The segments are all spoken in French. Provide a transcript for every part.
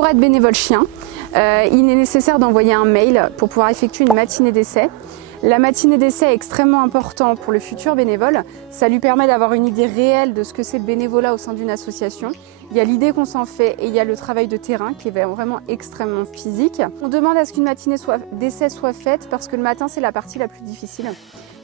Pour être bénévole chien, il est nécessaire d'envoyer un mail pour pouvoir effectuer une matinée d'essai. La matinée d'essai est extrêmement importante pour le futur bénévole. Ça lui permet d'avoir une idée réelle de ce que c'est le bénévolat au sein d'une association. Il y a l'idée qu'on s'en fait et il y a le travail de terrain qui est vraiment extrêmement physique. On demande à ce qu'une matinée d'essai soit faite parce que le matin, c'est la partie la plus difficile.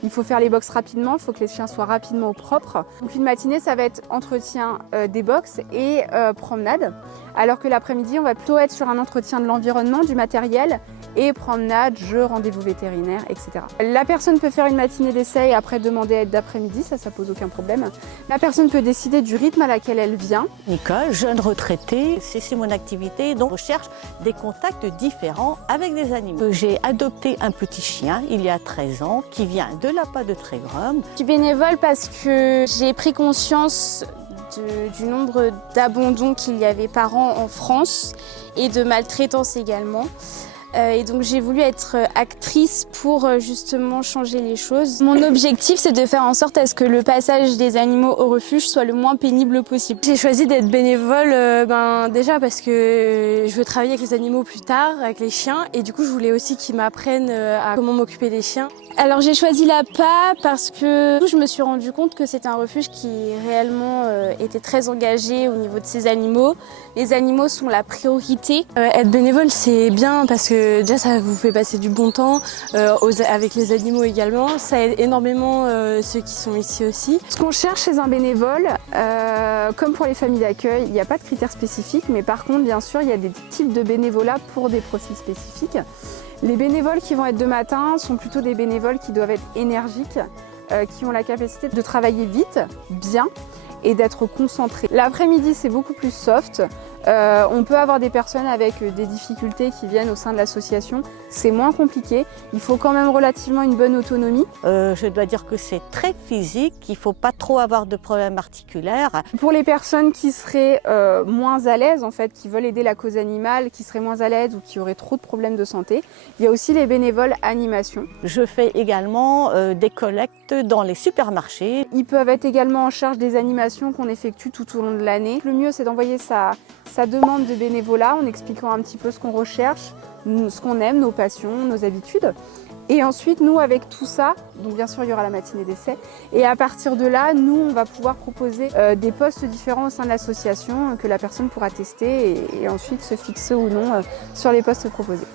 Il faut faire les box rapidement, il faut que les chiens soient rapidement au propre. Donc une matinée, ça va être entretien des box et promenade. Alors que l'après-midi, on va plutôt être sur un entretien de l'environnement, du matériel et promenade, jeux, rendez-vous vétérinaires, etc. La personne peut faire une matinée d'essai et après demander à être d'après-midi, ça pose aucun problème. La personne peut décider du rythme à laquelle elle vient. Nicole, jeune retraitée, c'est mon activité, donc je cherche des contacts différents avec des animaux. J'ai adopté un petit chien il y a 13 ans qui vient de la part de Trégrum. Je suis bénévole parce que j'ai pris conscience du nombre d'abandons qu'il y avait par an en France et de maltraitance également. Et donc j'ai voulu être actrice pour justement changer les choses. Mon objectif, c'est de faire en sorte à ce que le passage des animaux au refuge soit le moins pénible possible. J'ai choisi d'être bénévole déjà parce que je veux travailler avec les animaux plus tard, avec les chiens, et du coup je voulais aussi qu'ils m'apprennent à comment m'occuper des chiens. Alors j'ai choisi l'APA parce que je me suis rendu compte que c'était un refuge qui réellement était très engagé au niveau de ses animaux. Les animaux sont la priorité. Être bénévole, c'est bien parce que déjà ça vous fait passer du bon temps avec les animaux également. Ça aide énormément ceux qui sont ici aussi. Ce qu'on cherche chez un bénévole, comme pour les familles d'accueil, il n'y a pas de critères spécifiques, mais par contre, bien sûr, il y a des types de bénévolat pour des profils spécifiques. Les bénévoles qui vont être de matin sont plutôt des bénévoles qui doivent être énergiques, qui ont la capacité de travailler vite, bien et d'être concentrés. L'après-midi, c'est beaucoup plus soft. On peut avoir des personnes avec des difficultés qui viennent au sein de l'association. C'est moins compliqué. Il faut quand même relativement une bonne autonomie. Je dois dire que c'est très physique, il ne faut pas trop avoir de problèmes articulaires. Pour les personnes qui seraient moins à l'aise, en fait, qui veulent aider la cause animale, qui seraient moins à l'aise ou qui auraient trop de problèmes de santé, il y a aussi les bénévoles animation. Je fais également des collectes dans les supermarchés. Ils peuvent être également en charge des animations qu'on effectue tout au long de l'année. Le mieux, c'est d'envoyer sa demande de bénévolat en expliquant un petit peu ce qu'on recherche, ce qu'on aime, nos passions, nos habitudes. Et ensuite, nous, avec tout ça, donc bien sûr, il y aura la matinée d'essai. Et à partir de là, nous, on va pouvoir proposer des postes différents au sein de l'association que la personne pourra tester et ensuite se fixer ou non sur les postes proposés.